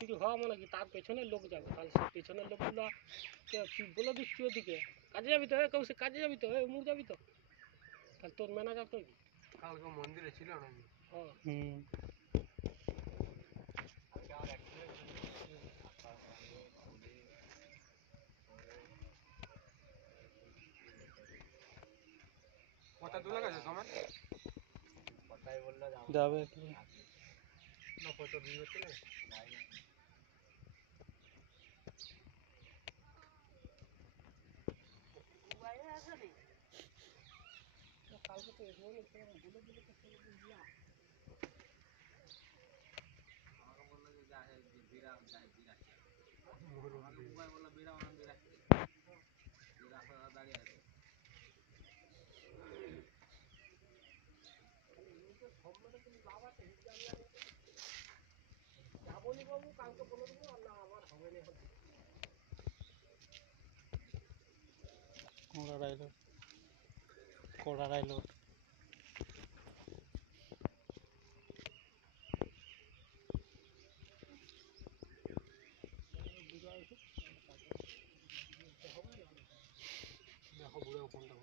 কিছু হওয়া মানে কি তার পেছনে লোক যাবে, তাহলে সে পেছনের লোকগুলো বলে দিচ্ছি ওদিকে কাজে যাবি তো, কেউ সে কাজে যাবি তো, মুখ যাবি তো, তাহলে তোর ম্যানেজার তো কালকে মন্দিরে ছিল নাকি? হুম কথা তুলে গেছে সময় যাবে না কত দিয়ে চলে কালকে তো এগুলো বলে দিলে তো আমাকে বললো যে বিরা আমাকে মোবাইল বললো বিরা রাস্তা দাঁড়িয়ে আছে। যাবনি বাবু, কালকে বলে দেবো, আর না আমার হবে না এখন। কোড়া রাইলো দেখো বুড়ো ফোনটা